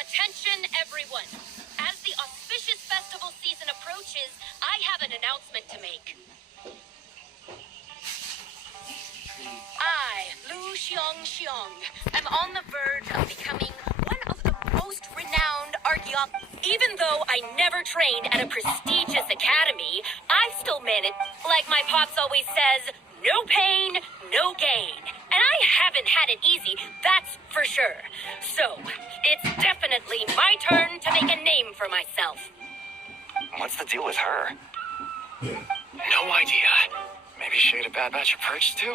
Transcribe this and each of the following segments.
Attention everyone! As the auspicious festival season approaches, I have an announcement to make. I, Lu Xiong, am on the verge of becoming one Even though I never trained at a prestigious academy, I still managed. Like my pops always says, no pain, no gain. And I haven't had it easy, that's for sure. So, it's definitely my turn to make a name for myself. What's the deal with her? No idea. Maybe she ate a bad batch of perch too?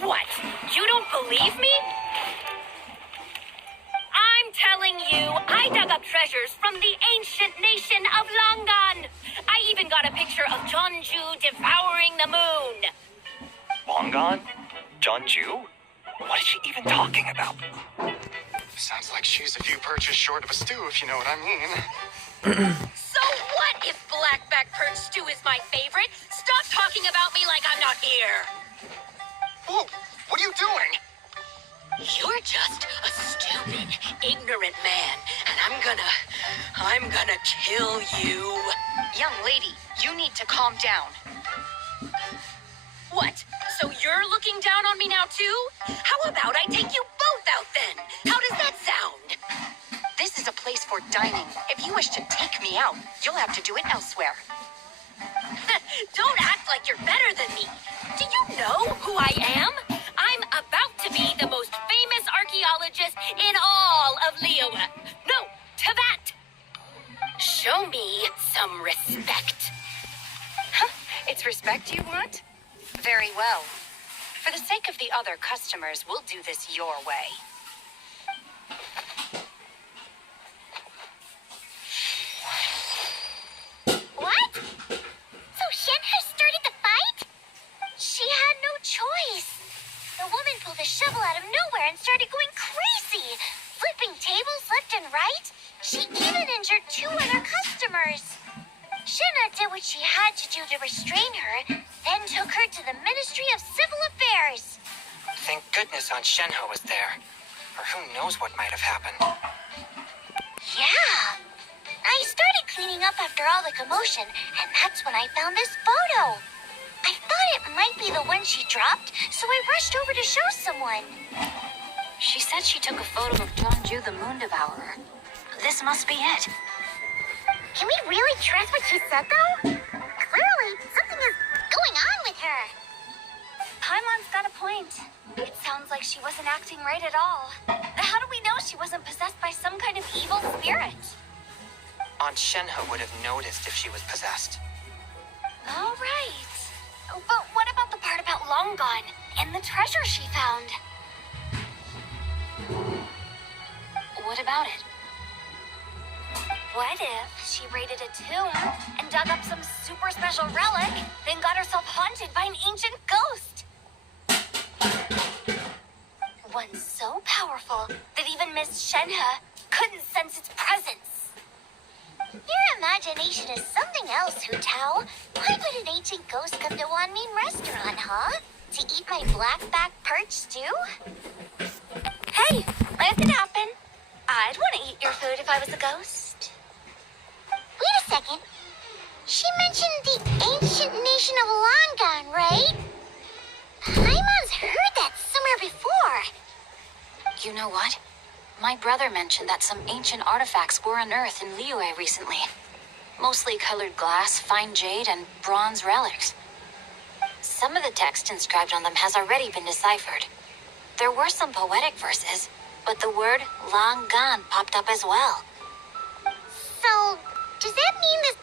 What? You don't believe me? I'm telling you, I dug up treasures from the ancient nation of Longan. I even got a picture of Jeonju devouring the moon. Longan? Jeonju? What is she even talking about? Sounds like she's a few perches short of a stew, if you know what I mean. So what if blackback perch stew is my favorite? Stop talking about me like I'm not here. Whoa, what are you doing? You're just a stupid, ignorant man, and I'm gonna kill you. Young lady, you need to calm down. What? So you're looking down on me now too? How about I take you both out then? How does that sound? This is a place for dining. If you wish to take me out, you'll have to do it elsewhere. Don't act like you're better than me. Do you know who I am? I'm about to be the most famous archaeologist in all of Liyue. No, Teyvat. Show me some respect. It's respect you want? Very well. For the sake of the other customers, we'll do this your way. What? So Shenhe started the fight? She had no choice. The woman pulled a shovel out of nowhere and started going crazy, flipping tables left and right. She even injured 2 other customers. Shenhe did what she had to do to restrain her, then took her to the Ministry of Civil Affairs. Thank goodness Aunt Shenhe was there. Or who knows what might have happened. Yeah. I started cleaning up after all the commotion, and that's when I found this photo. I thought it might be the one she dropped, so I rushed over to show someone. She said she took a photo of Jeonju the Moon Devourer. This must be it. Can we really trust what she said, though? Clearly, something is going on with her. Paimon's got a point. It sounds like she wasn't acting right at all. How do we know she wasn't possessed by some kind of evil spirit? Aunt Shenhe would have noticed if she was possessed. All right. But what about the part about Longan and the treasure she found? What about it? What if she raided a tomb and dug up some super special relic, then got herself haunted by an ancient ghost? One so powerful that even Miss Shenhe couldn't sense its presence. Your imagination is something else, Hu Tao. Why would an ancient ghost come to Wanmin restaurant, huh? To eat my blackback perch stew? Hey, it could happen. I'd want to eat your food if I was a ghost. Wait a second. She mentioned the ancient nation of Longan, right? Paimon's heard that somewhere before. You know what? My brother mentioned that some ancient artifacts were unearthed in Liyue recently. Mostly colored glass, fine jade, and bronze relics. Some of the text inscribed on them has already been deciphered. There were some poetic verses, but the word Longan popped up as well. So, does that mean this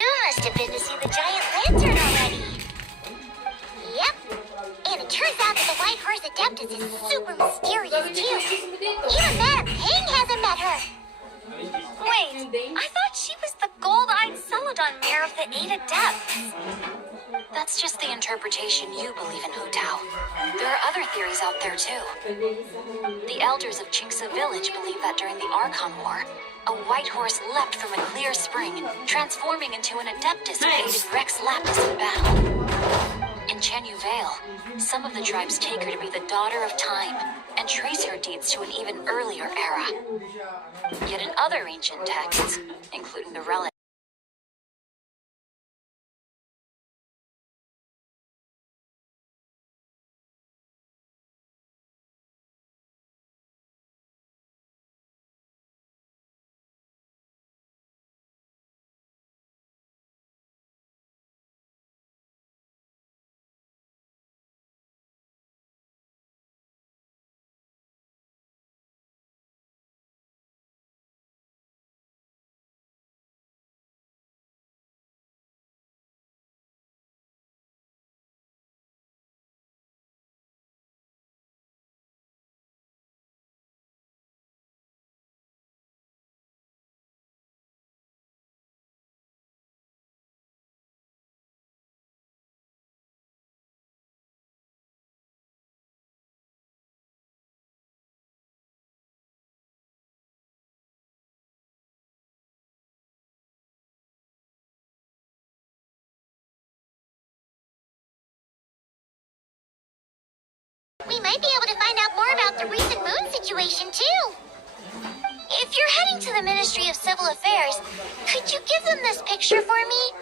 You must have been to see the giant lantern already. Yep. And it turns Adeptus is super mysterious too. Even Madame Ping hasn't met her. Wait, I thought she was the gold-eyed Celadon mare of the 8 Adepts. That's just the interpretation you believe in, Hu Tao. There are other theories out there too. The elders of Qingce village believe that during the Archon War, a white horse leapt from a clear spring, transforming into an Adeptus who aided Rex Lapis in battle. In Chenyu Vale, some of the tribes take her to be the daughter of time and trace her deeds to an even earlier era. Yet in other ancient texts, including the relic, We might be able to find out more about the recent moon situation too. If you're heading to the Ministry of Civil Affairs, could you give them this picture for me?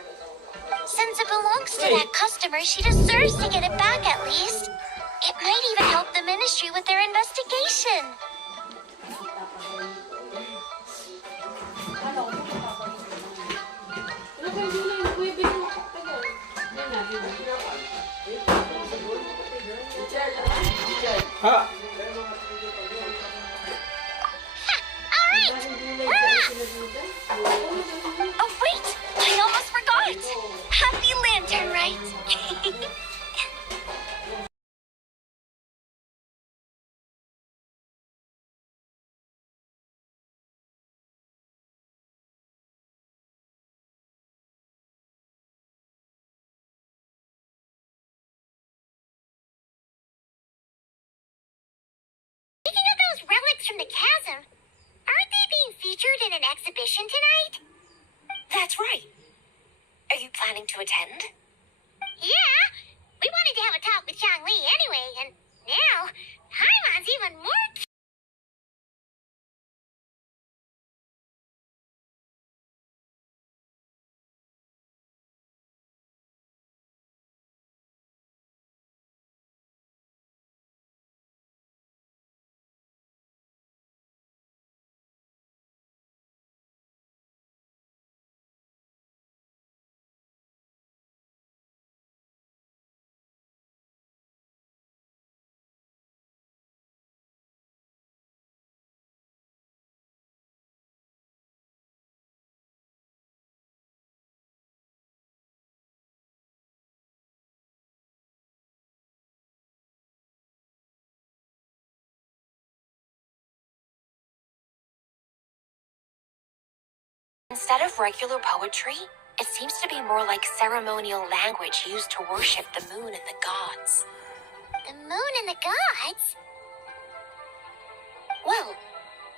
Since it belongs to that customer, she deserves to get it back at least. It might even help the ministry with their investigation. Ah. Alright, we're off! Oh, wait! I almost forgot! Happy Lantern Rite! Speaking of those relics from the chasm, aren't they being featured in an exhibition tonight? That's right. Are you planning to attend? Yeah, we wanted to have a talk with Zhangli anyway, and now Paimon's even more. Instead of regular poetry, it seems to be more like ceremonial language used to worship the moon and the gods. The moon and the gods? Well,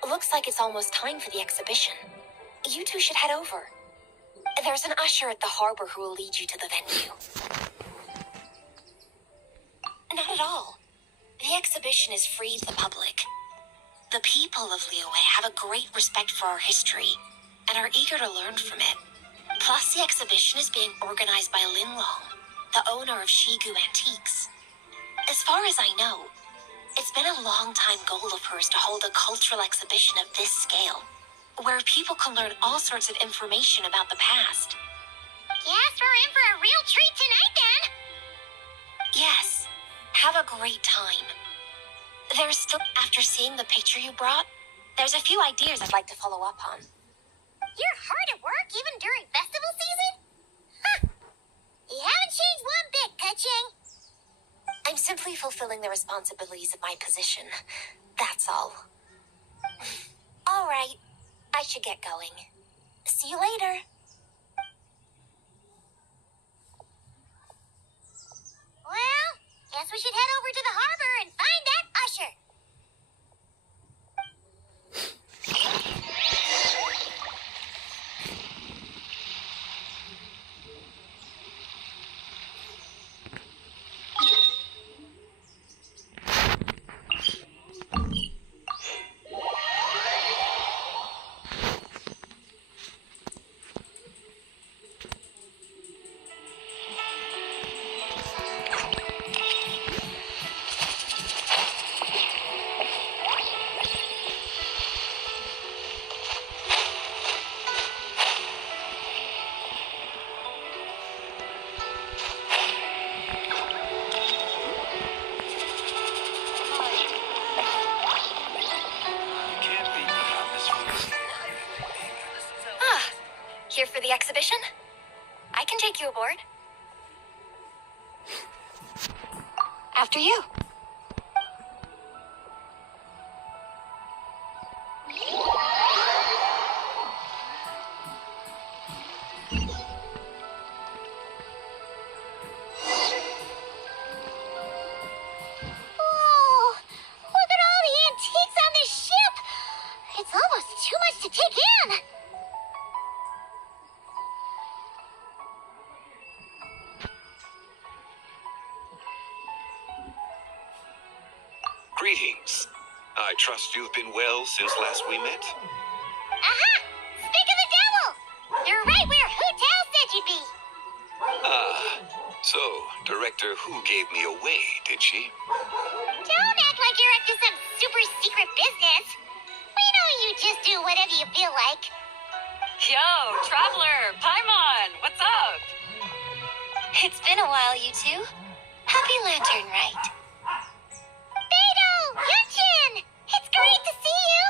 looks like it's almost time for the exhibition. You two should head over. There's an usher at the harbor who will lead you to the venue. Not at all. The exhibition is free to the public. The people of Liyue have a great respect for our history and are eager to learn from it. Plus, the exhibition is being organized by Lin Long, the owner of Shigu Antiques. As far as I know, it's been a long-time goal of hers to hold a cultural exhibition of this scale, where people can learn all sorts of information about the past. Guess we're in for a real treat tonight then. Yes, have a great time. There's still, after seeing the picture you brought, there's a few ideas I'd like to follow up on. You're hard at work even during festival season? Huh. You haven't changed one bit, Ka-Ching. I'm simply fulfilling the responsibilities of my position. That's all. All right. I should get going. See you later. Well, guess we should head over to the harbor and find that usher. Can't beat the atmosphere. Ah, here for the exhibition? I can take you aboard. After you. Oh, look at all the antiques on this ship. It's almost too much to take in. Greetings. I trust you've been well since last we met. Aha! Speak of the devil! You're right where Hotel said you'd be. Ah, so Director Who gave me away, did she? Don't act like you're up to some super secret business. We know you just do whatever you feel like. Yo, Traveler, Paimon, what's up? It's been a while, you two. Happy Lantern Rite. Beto! Yunchin! It's great to see you!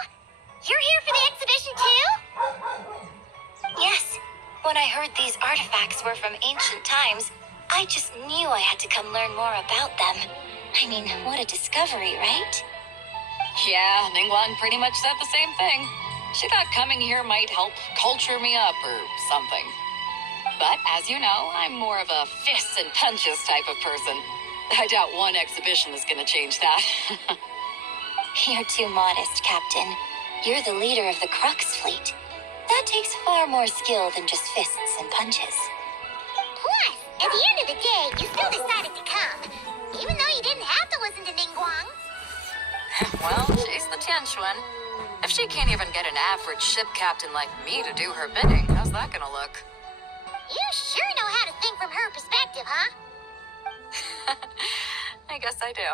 You're here for the exhibition too? Yes, when I heard these artifacts were from ancient times, I just knew I had to come learn more about them. I mean, what a discovery, right? Yeah, Ningguang pretty much said the same thing. She thought coming here might help culture me up or something. But as you know, I'm more of a fists and punches type of person. I doubt one exhibition is gonna change that. You're too modest, Captain. You're the leader of the Crux fleet. That takes far more skill than just fists and punches. Plus, at the end of the day, you still decided to come. Even though you didn't have to listen to Ningguang. Well, she's the Tianquan. If she can't even get an average ship captain like me to do her bidding, how's that gonna look? You sure know how to think from her perspective, huh? I guess I do.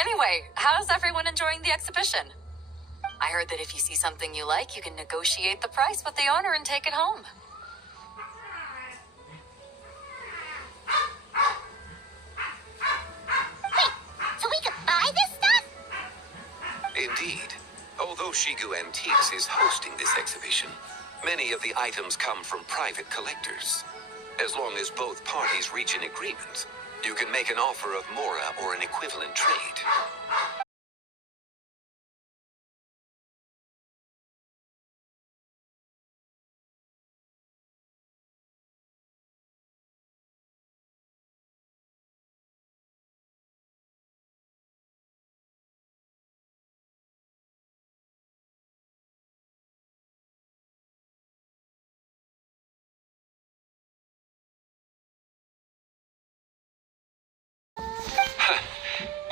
Anyway, how's everyone enjoying the exhibition? I heard that if you see something you like, you can negotiate the price with the owner and take it home. Wait, so we could buy this stuff? Indeed. Although Shigu Antiques is hosting this exhibition, many of the items come from private collectors. As long as both parties reach an agreement, you can make an offer of mora or an equivalent trade.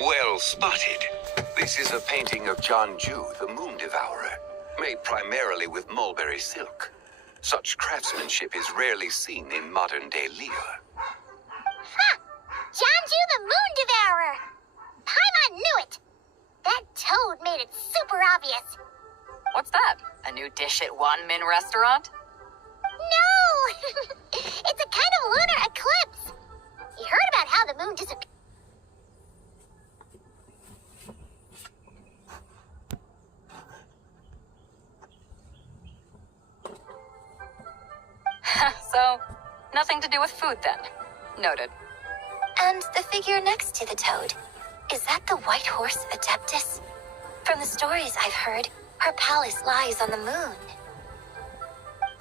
Well spotted. This is a painting of John Ju, the Moon Devourer, made primarily with mulberry silk. Such craftsmanship is rarely seen in modern-day Liyue. Huh! Janju the Moon Devourer! Paimon knew it! That toad made it super obvious. What's that? A new dish at Wanmin restaurant? No! It's a kind of lunar eclipse. You heard about how the moon disappeared. So, nothing to do with food then. Noted. And the figure next to the toad, is that the white horse Adeptus? From the stories I've heard, her palace lies on the moon.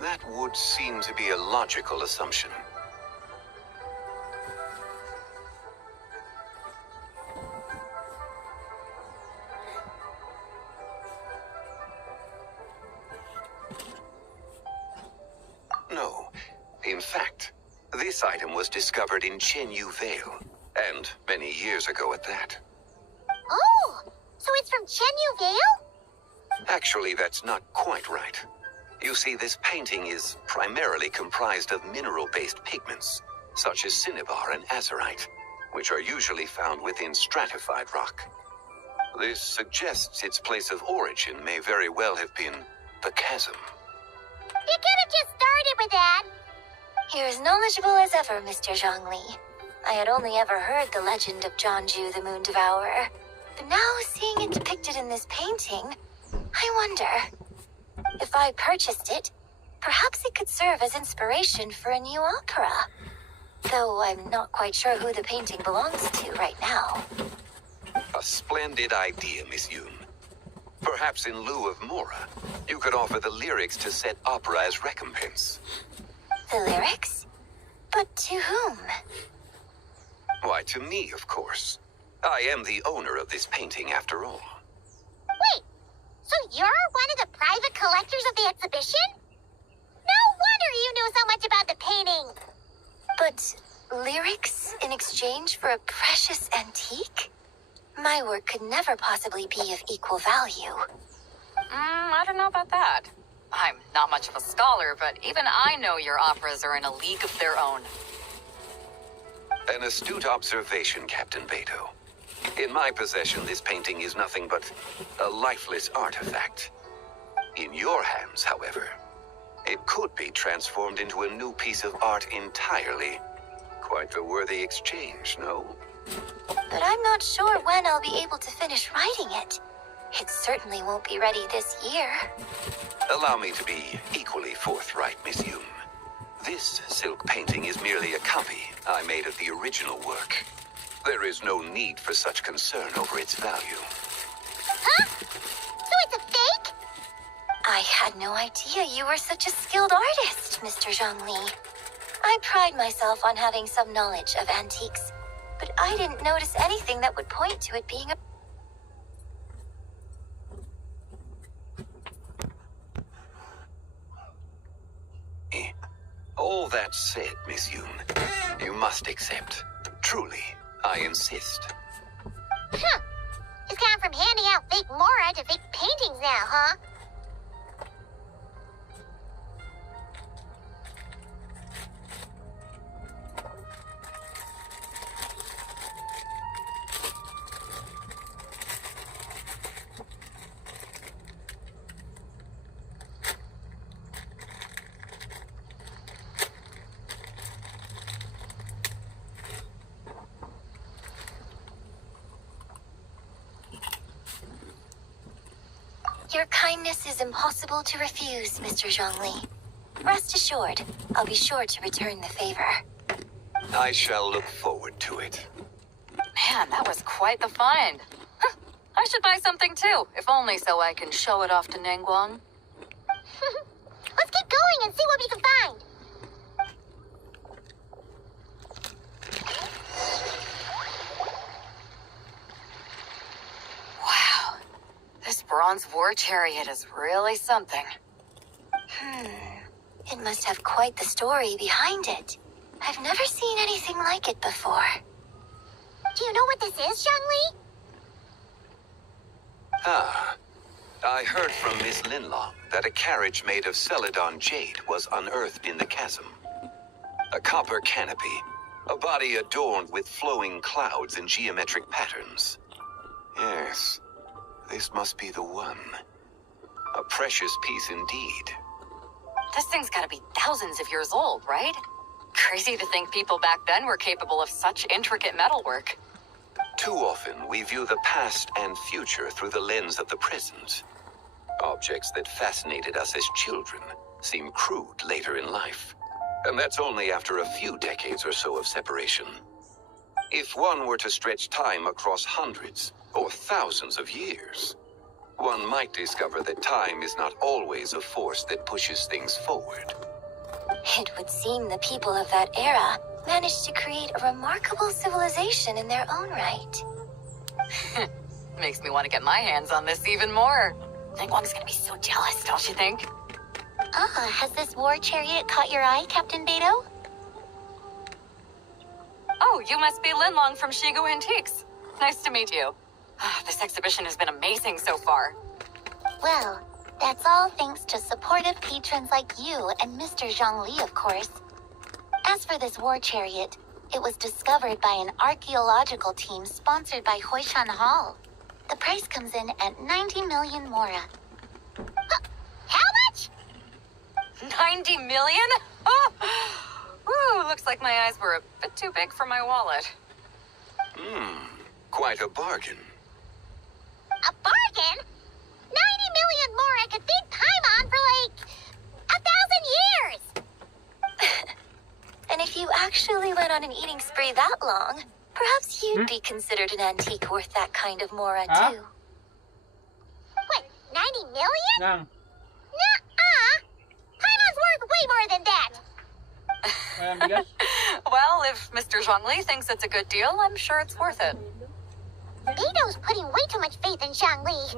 That would seem to be a logical assumption. No. In fact, this item was discovered in Chenyu Vale, and many years ago at that. Oh, so it's from Chenyu Vale? Actually, that's not quite right. You see, this painting is primarily comprised of mineral-based pigments, such as cinnabar and azurite, which are usually found within stratified rock. This suggests its place of origin may very well have been the chasm. You could have just started with that. You're as knowledgeable as ever, Mr. Zhongli. I had only ever heard the legend of Jianzhu the Moon Devourer. But now, seeing it depicted in this painting, I wonder, if I purchased it, perhaps it could serve as inspiration for a new opera. Though I'm not quite sure who the painting belongs to right now. A splendid idea, Miss Yoon. Perhaps in lieu of Mora, you could offer the lyrics to said opera as recompense. The lyrics? But to whom? Why, to me, of course. I am the owner of this painting, after all. Wait, so you're one of the private collectors of the exhibition? No wonder you knew so much about the painting. But lyrics in exchange for a precious antique? My work could never possibly be of equal value. I don't know about that. I'm not much of a scholar, but even I know your operas are in a league of their own. An astute observation, Captain Beto. In my possession, this painting is nothing but a lifeless artifact. In your hands, however, it could be transformed into a new piece of art entirely. Quite a worthy exchange, no? But I'm not sure when I'll be able to finish writing it. It certainly won't be ready this year. Allow me to be equally forthright, Miss Yoon. This silk painting is merely a copy I made of the original work. There is no need for such concern over its value. Huh? So it's a fake? I had no idea you were such a skilled artist, Mr. Zhongli. I pride myself on having some knowledge of antiques, but I didn't notice anything that would point to it being a... All that said, Miss Yoon, you must accept. Truly, I insist. Huh. It's gone from handing out fake Mora to fake paintings now, huh? Your kindness is impossible to refuse, Mr. Zhongli. Rest assured, I'll be sure to return the favor. I shall look forward to it. Man, that was quite the find. Huh, I should buy something too, if only so I can show it off to Ningguang. Let's keep going and see what we can find. Wow, this bronze war chariot is really something. It must have quite the story behind it. I've never seen anything like it before. Do you know what this is, Zhongli? Ah, I heard from Miss Linlong that a carriage made of Celadon jade was unearthed in the chasm. A copper canopy, a body adorned with flowing clouds and geometric patterns. Yes, this must be the one. A precious piece indeed. This thing's gotta be thousands of years old, right? Crazy to think people back then were capable of such intricate metalwork. Too often, we view the past and future through the lens of the present. Objects that fascinated us as children seem crude later in life. And that's only after a few decades or so of separation. If one were to stretch time across hundreds or thousands of years, one might discover that time is not always a force that pushes things forward. It would seem the people of that era managed to create a remarkable civilization in their own right. Makes me want to get my hands on this even more. Ningguang's gonna be so jealous, don't you think? Ah, has this war chariot caught your eye, Captain Beto? Oh, you must be Linlong from Shigu Antiques. Nice to meet you. This exhibition has been amazing so far. Well, that's all thanks to supportive patrons like you and Mr. Zhongli, of course. As for this war chariot, it was discovered by an archaeological team sponsored by Hoishan Hall. The price comes in at 90 million mora. How much? 90 million? Oh! Ooh, looks like my eyes were a bit too big for my wallet. Quite a bargain. A bargain? 90 million mora could feed Paimon for like 1,000 years! And if you actually went on an eating spree that long, perhaps you'd be considered an antique worth that kind of mora, too. What, 90 million? Nang. Nuh-uh! Paimon's worth way more than that! Walang bigas? Well, if Mr. Zhongli thinks it's a good deal, I'm sure it's worth it. Beto's putting way too much faith in Zhongli.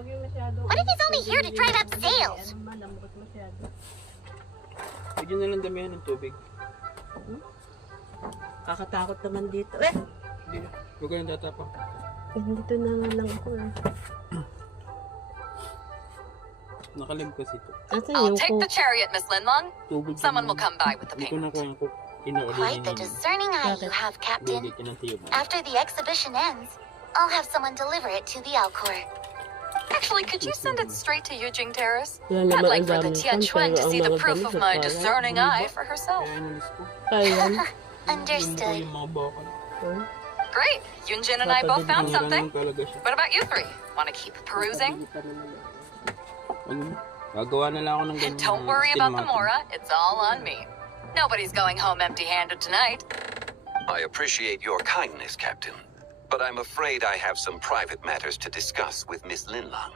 What if he's only here to drive up sales? Bigyan na lang damihan ng tubig. Kakatakot naman dito. Eh! Hindi na. Huwag ka nang tatapang. Dito na nga lang ako eh. Nakaligpas ito. I'll take the chariot, Miss Linlong. Tubig. Someone will come by with the Hindi ko na payment. kaya ko. Quite the discerning eye you have, Captain. After the exhibition ends, I'll have someone deliver it to the Alcor. Actually, could you send it straight to Yujing Terrace? Yan I'd naman like ang for the daming Tian fan, Chuan pero to ang see the mga proof gamit of sa my parang discerning eye for herself. Kaya inalis ko. Ayan. Understood. Yung mga bakal. Great. Yunjin and I both found Papabigyan something. lang talaga siya. What about you three? Want to keep perusing? Ano? Gagawa na lang ako ng ganyan. Don't worry about the Mora. It's all on me. Nobody's going home empty-handed tonight. I appreciate your kindness, Captain, but I'm afraid I have some private matters to discuss with Miss Linlong.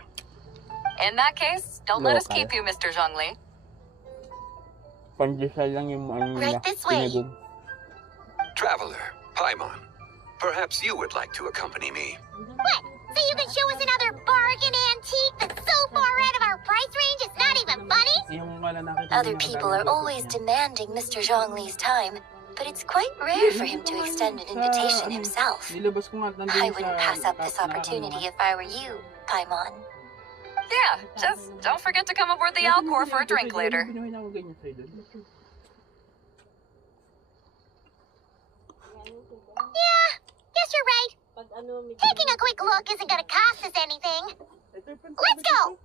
In that case, don't let us Local. keep you, Mr. Zhongli. Pandesal lang yung ano nila. Right this way. Pinagog. Traveler, Paimon, perhaps you would like to accompany me. What? So you can show us another bargain antique that's so far out of our price range it's not even funny? Yung wala nakita Other mo, people nakadami are ko. always demanding Mr. Zhongli's time, but it's quite rare for him to extend an invitation himself. Nilabas ko nga, nandun I sa wouldn't pass up this taas na opportunity if I were you, Paimon. Yeah, just don't forget to come aboard the Alcor for a drink later. Binuhin ako ganyan sa'yo doon. Yeah, guess you're right. Pag ano, may Taking a quick look isn't gonna cost us anything. Let's go!